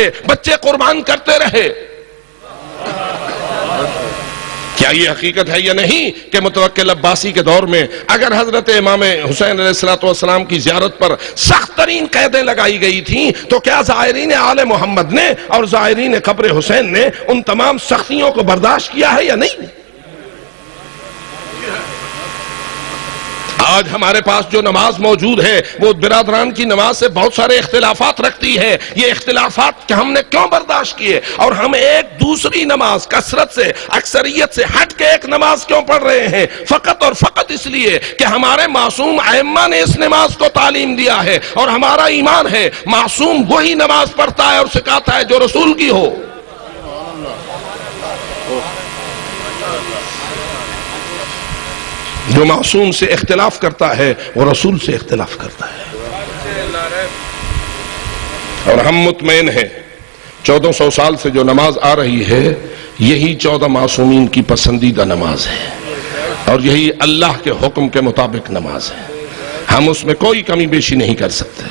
کے بچے قربان کرتے رہے۔ کیا یہ حقیقت ہے یا نہیں کہ متوکل عباسی کے دور میں اگر حضرت امام حسین علیہ السلام کی زیارت پر سخت ترین قیدیں لگائی گئی تھیں تو کیا زائرین آل محمد نے اور زائرین قبر حسین نے ان تمام سختیوں کو برداشت کیا ہے یا نہیں؟ آج ہمارے پاس جو نماز موجود ہے وہ برادران کی نماز سے بہت سارے اختلافات رکھتی ہے۔ یہ اختلافات کہ ہم نے کیوں برداشت کیے اور ہم ایک دوسری نماز کثرت سے اکثریت سے ہٹ کے ایک نماز کیوں پڑھ رہے ہیں؟ فقط اور فقط اس لیے کہ ہمارے معصوم ائمہ نے اس نماز کو تعلیم دیا ہے اور ہمارا ایمان ہے معصوم وہی نماز پڑھتا ہے اور سکھاتا ہے جو رسول کی ہو۔ جو معصوم سے اختلاف کرتا ہے وہ رسول سے اختلاف کرتا ہے۔ اور ہم مطمئن ہیں 1400 سال سے جو نماز آ رہی ہے یہی 14 معصومین کی پسندیدہ نماز ہے اور یہی اللہ کے حکم کے مطابق نماز ہے۔ ہم اس میں کوئی کمی بیشی نہیں کر سکتے۔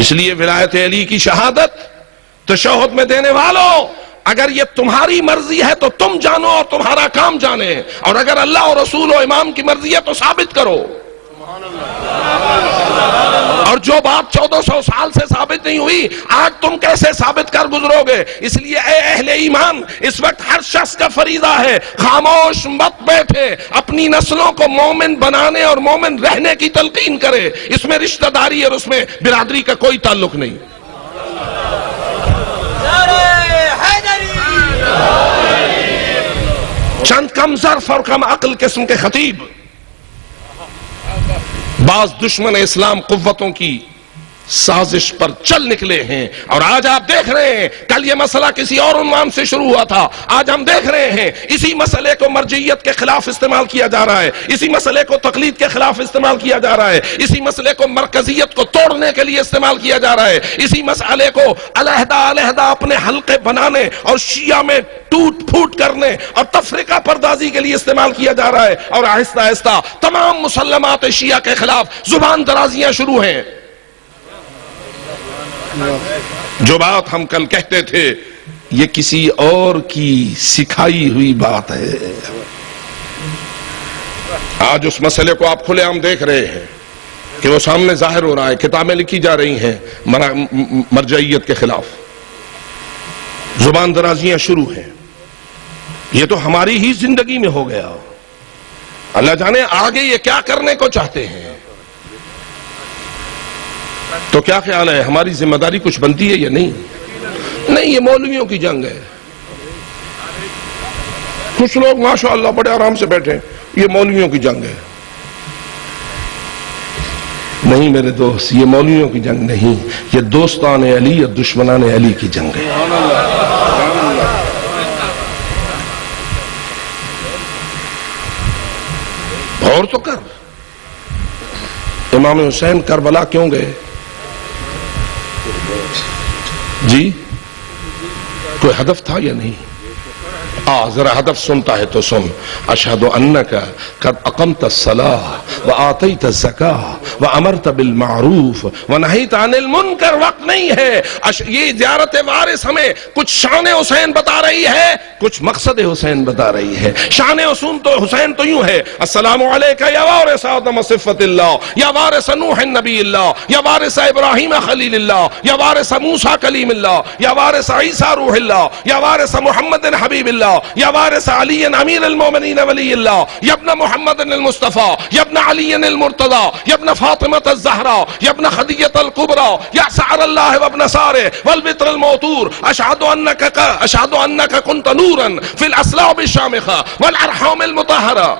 اس لیے ولایت علی کی شہادت تشہد میں دینے والوں، اگر یہ تمہاری مرضی ہے تو تم جانو اور تمہارا کام جانے، اور اگر اللہ اور رسول و امام کی مرضی ہے تو ثابت کرو۔ اور جو بات 1400 سال سے ثابت نہیں ہوئی آج تم کیسے ثابت کر گزرو گے؟ اس لیے اے اہل ایمان، اس وقت ہر شخص کا فریضہ ہے خاموش مت بیٹھے، اپنی نسلوں کو مومن بنانے اور مومن رہنے کی تلقین کرے۔ اس میں رشتہ داری اور اس میں برادری کا کوئی تعلق نہیں۔ چند کم ظرف اور کم عقل قسم کے خطیب بعض دشمن اسلام قوتوں کی سازش پر چل نکلے ہیں، اور آج آپ دیکھ رہے ہیں کل یہ مسئلہ کسی اور عنوان سے شروع ہوا تھا، آج ہم دیکھ رہے ہیں اسی مسئلے کو مرجعیت کے خلاف استعمال کیا جا رہا ہے، اسی مسئلے کو تقلید کے خلاف استعمال کیا جا رہا ہے، اسی مسئلے کو مرکزیت کو توڑنے کے لیے استعمال کیا جا رہا ہے، اسی مسئلے کو علیحدہ علیحدہ اپنے حلقے بنانے اور شیعہ میں ٹوٹ پھوٹ کرنے اور تفرقہ پردازی کے لیے استعمال کیا جا رہا ہے، اور آہستہ آہستہ تمام مسلمات شیعہ کے خلاف زبان درازیاں شروع ہیں۔ جو بات ہم کل کہتے تھے یہ کسی اور کی سکھائی ہوئی بات ہے، آج اس مسئلے کو آپ کھلے عام دیکھ رہے ہیں کہ وہ سامنے ظاہر ہو رہا ہے، کتابیں لکھی جا رہی ہیں مرجعیت کے خلاف، زبان درازیاں شروع ہیں۔ یہ تو ہماری ہی زندگی میں ہو گیا، اللہ جانے آگے یہ کیا کرنے کو چاہتے ہیں۔ تو کیا خیال ہے ہماری ذمہ داری کچھ بنتی ہے یا نہیں؟ نہیں، یہ مولویوں کی جنگ ہے۔ کچھ لوگ ماشاءاللہ بڑے آرام سے بیٹھے، یہ مولویوں کی جنگ ہے۔ نہیں میرے دوست، یہ مولویوں کی جنگ نہیں، یہ دوستان علی اور دشمنان علی کی جنگ ہے۔ غور تو کر، امام حسین کربلا کیوں گئے؟ جی کوئی ہدف تھا یا نہیں؟ ذرا ہدف سنتا ہے تو سن۔ اشہد انک قد اقمت الصلاۃ وآتیت الزکاۃ وامرت بالمعروف ونہیت عن المنکر۔ وقت نہیں ہے، یہ زیارت وارث ہمیں کچھ شان حسین بتا رہی ہے، کچھ مقصد حسین بتا رہی ہے۔ شان حسین تو یوں ہے، السلام علیکہ یا وارث آدم صفت اللہ، یا وارث نوح نبی اللہ، یا وارث ابراہیم خلیل اللہ، یا وارث موسیٰ کلیم اللہ، یا وارث عیسیٰ روح اللہ، یا وارث محمد حبیب اللہ، یا وارث علی امیر المومنین ولی اللہ، یا ابن محمد المصطفیٰ، یا ابن علی المرتضی، یا ابن فاطمہ الزہرا، یا ابن خدیجہ الکبریٰ، یا سعر اللہ وابن سارے والبطر الموتور، اشہد انک کنت نورا فی الاسلاب الشامخہ والارحام المطہرہ۔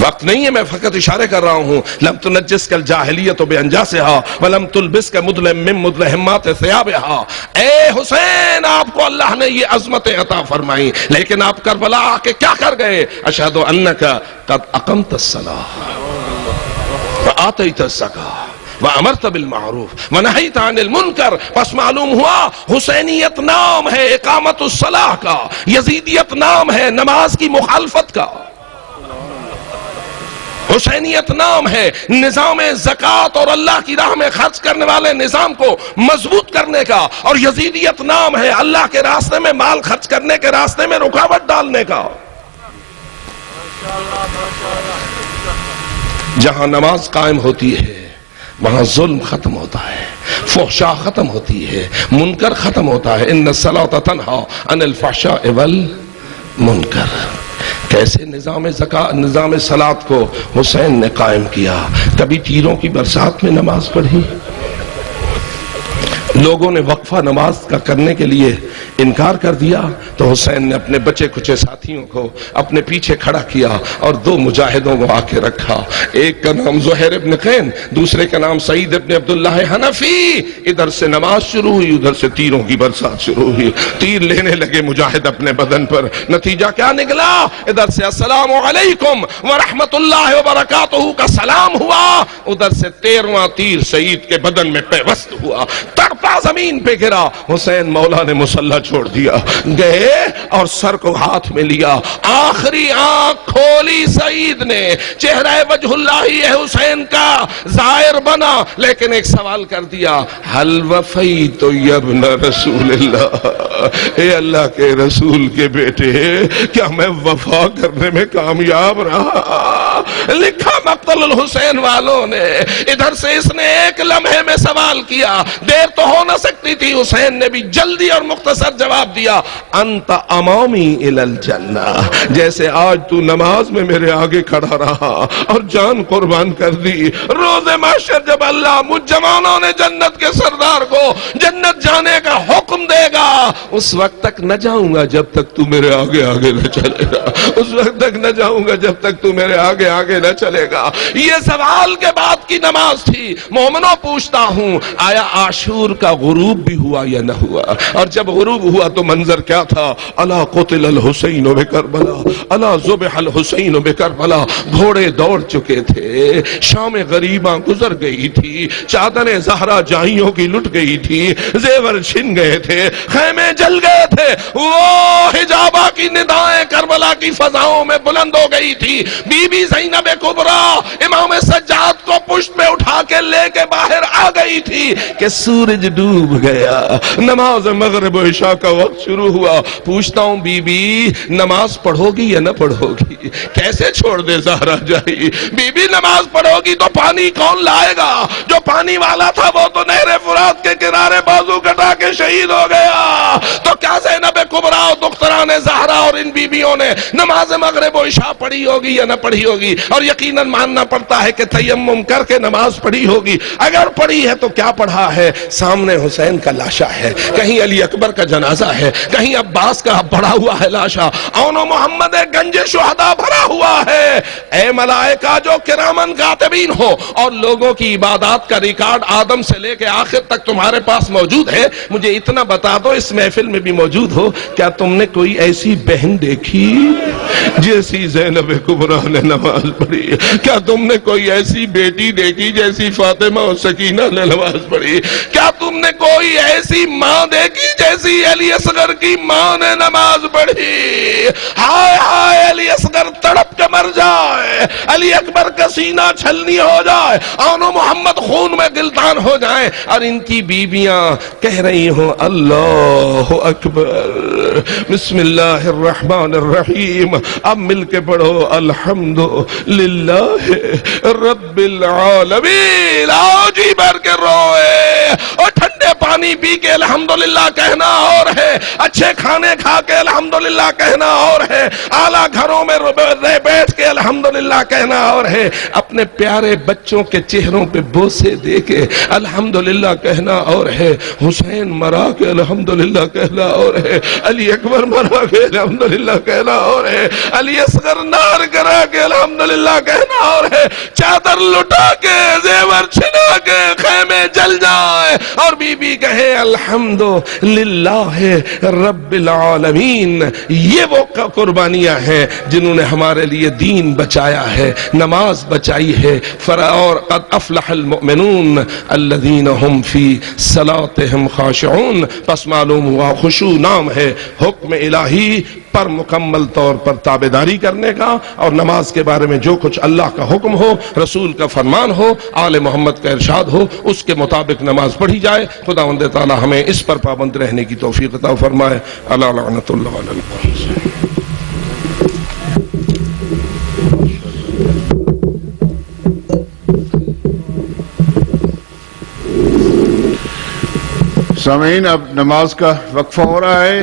وقت نہیں ہے، میں فقط اشارے کر رہا ہوں۔ لم تنجس الجاہلیۃ بانجاسہا ولم تلبس مظلم من مظلمات ثیابہا۔ اے حسین، آپ کو اللہ نے یہ عظمتیں عطا فرمائی، لیکن آپ کربلا آ کے کیا کر گئے؟ اشہد انک قد اقمت الصلاۃ وآتیت الزکاۃ وامرت بالمعروف ونہیت عن المنکر۔ پس معلوم ہوا حسینیت نام ہے اقامت الصلاح کا، یزیدیت نام ہے نماز کی مخالفت کا۔ حسینیت نام ہے نظام زکوٰۃ اور اللہ کی راہ میں خرچ کرنے والے نظام کو مضبوط کرنے کا، اور یزیدیت نام ہے اللہ کے راستے میں مال خرچ کرنے کے راستے میں رکاوٹ ڈالنے کا۔ جہاں نماز قائم ہوتی ہے وہاں ظلم ختم ہوتا ہے، فحشاء ختم ہوتی ہے، منکر ختم ہوتا ہے۔ ان الصلاۃ تنہی عن الفحشاء والمنکر۔ کیسے نظام صلاۃ کو حسین نے قائم کیا؟ کبھی تیروں کی برسات میں نماز پڑھی؟ لوگوں نے وقفہ نماز کا کرنے کے لیے انکار کر دیا تو حسین نے اپنے بچے کچے ساتھیوں کو اپنے پیچھے کھڑا کیا اور دو مجاہدوں کو آ کے رکھا، ایک کا نام زہیر ابن قین، دوسرے کا نام سعید ابن عبداللہ حنفی۔ ادھر سے نماز شروع ہوئی، ادھر سے تیروں کی برسات شروع ہوئی، تیر لینے لگے مجاہد اپنے بدن پر۔ نتیجہ کیا نکلا؟ ادھر سے السلام علیکم ورحمت اللہ وبرکاتہ کا سلام ہوا، ادھر سے 13واں تیر سعید کے بدن میں پیوست ہوا، تڑپا زمین پہ گرا۔ حسین مولا نے مصلی چھوڑ دیا، گئے اور سر کو ہاتھ میں لیا، آخری آنکھ کھولی سعید نے، چہرہ وجہ اللہ حسین کا ظاہر بنا، لیکن ایک سوال کر دیا، حل وفیت یا ابن رسول اللہ، اے اللہ کے رسول کے بیٹے، کیا میں وفا کرنے میں کامیاب رہا؟ لکھا مقتل الحسین والوں نے۔ ادھر سے اس نے ایک لمحے میں سوال کیا، دیر تو ہو نہ سکتی تھی، حسین نے بھی جلدی اور مختصر جواب دیا، انت امامی الی الجنہ، جیسے آج تو نماز میں میرے آگے کھڑا رہا اور جان قربان کر دی، روز محشر جب اللہ مجھ جوانوں نے جنت کے سردار کو جنت جانے کا حکم دے گا، اس وقت تک نہ جاؤں گا جب تک تو میرے آگے آگے نہ چلے گا، اس وقت تک نہ جاؤں گا جب تک تو میرے آگے آگے نہ چلے گا۔ یہ سوال کے بعد کی نماز تھی۔ مومنوں پوچھتا ہوں، آیا عاشور کا غروب بھی ہوا یا نہ ہوا؟ اور جب غروب ہوا تو منظر کیا تھا؟ الا قتل الحسین بکربلا، الا ذبح الحسین بکربلا، گھوڑے دوڑ چکے تھے، شام غریباں گزر گئی تھی، چادریں زہرا جائیوں کی لٹ گئی تھی، زیور چھن گئے تھے، خیمے جل گئے تھے، وہ حجابہ کی ندائیں کربلا کی فضاؤں میں بلند ہو گئی تھی۔ بی بی زینب کبریٰ امام سجاد کو پشت میں اٹھا کے لے کے باہر آ گئی تھی کہ سورج ڈوب گیا، نماز مغرب و عشاء کا وقت شروع ہوا۔ پوچھتا ہوں بی بی نماز پڑھو گی یا نہ پڑھو گی؟ کیسے چھوڑ دے زہرا جائی؟ بی بی نماز پڑھو گی تو پانی کون لائے گا؟ جو پانی والا تھا وہ تو نہر فرات کے کنارے بازو کٹا کے شہید ہو گیا، تو کیا زینب کبریٰ دختران زہرا اور ان بیویوں نے نماز مغرب و عشاء پڑھی ہوگی یا نہ پڑھی ہوگی؟ اور یقیناً ماننا پڑتا ہے کہ تیمم کر کے نماز پڑھی ہوگی۔ اگر پڑھی ہے تو کیا پڑھا ہے؟ سامنے حسین کا لاشا ہے، کہیں علی اکبر کا جنازہ ہے، کہیں عباس کا بڑھا ہوا ہے لاشا، اون و محمد گنج شہداء بھرا ہوا ہے۔ اے ملائکہ جو کرامن کاتبین ہو اور لوگوں کی عبادات کا ریکارڈ آدم سے لے کے آخر تک تمہارے پاس موجود ہے، مجھے اتنا بتا دو، اس محفل میں بھی موجود ہو، کیا تم نے کوئی ایسی بہن دیکھی جیسی زینب کبریٰ نے نماز پڑھی؟ کیا تم نے کوئی ایسی بیٹی دیکھی جیسی فاطمہ و سکینہ نے نماز پڑھی؟ کیا تم نے کوئی ایسی ماں دیکھی جیسی علی اصغر کی ماں نے نماز پڑھی؟ ہائے ہائے علی اصغر تڑپ کے مر جائے، علی اکبر کا سینہ چھلنی ہو جائے، اون و محمد خون میں گلتان ہو جائیں، اور ان کی بیویاں کہہ رہی ہوں اللہ اکبر، بسم اللہ الرحمن الرحیم۔ اب مل کے پڑھو الحمدللہ رب العالمین۔ آؤ جی بھر کے روئے، اور ٹھنڈے پانی پی کے الحمدللہ کہنا اور ہے، اچھے کھانے کھا کے الحمدللہ کہنا اور ہے، اعلیٰ گھروں میں بیٹھ کے الحمدللہ کہنا اور ہے، اپنے پیارے بچوں کے چہروں پہ بوسے دے کے الحمدللہ کہنا اور ہے، حسین مرا کے الحمدللہ کہنا اور ہے، علی اکبر مرا کے الحمدللہ کہنا اور ہے، علی اصغر نار کرا کے الحمدللہ کہنا اور ہے، چادر لٹا کے زیور چھنا کے خیمے جل جائے اور بی بی کہے الحمدللہ رب العالمین۔ یہ وہ قربانیاں ہیں جنہوں نے ہمارے لیے دین دین بچایا ہے، نماز بچائی ہے، اور قد افلح المؤمنون الذین هم فی صلاتهم خاشعون. پس معلوم ہوا خشوع نام ہے حکم الہی پر مکمل طور پر تابعداری کرنے کا، اور نماز کے بارے میں جو کچھ اللہ کا حکم ہو، رسول کا فرمان ہو، آل محمد کا ارشاد ہو، اس کے مطابق نماز پڑھی جائے. خداوند تعالی ہمیں اس پر پابند رہنے کی توفیق عطا فرمائے. الا لعنت اللہ علی الظالمین. سامعین اب نماز کا وقفہ ہو رہا ہے.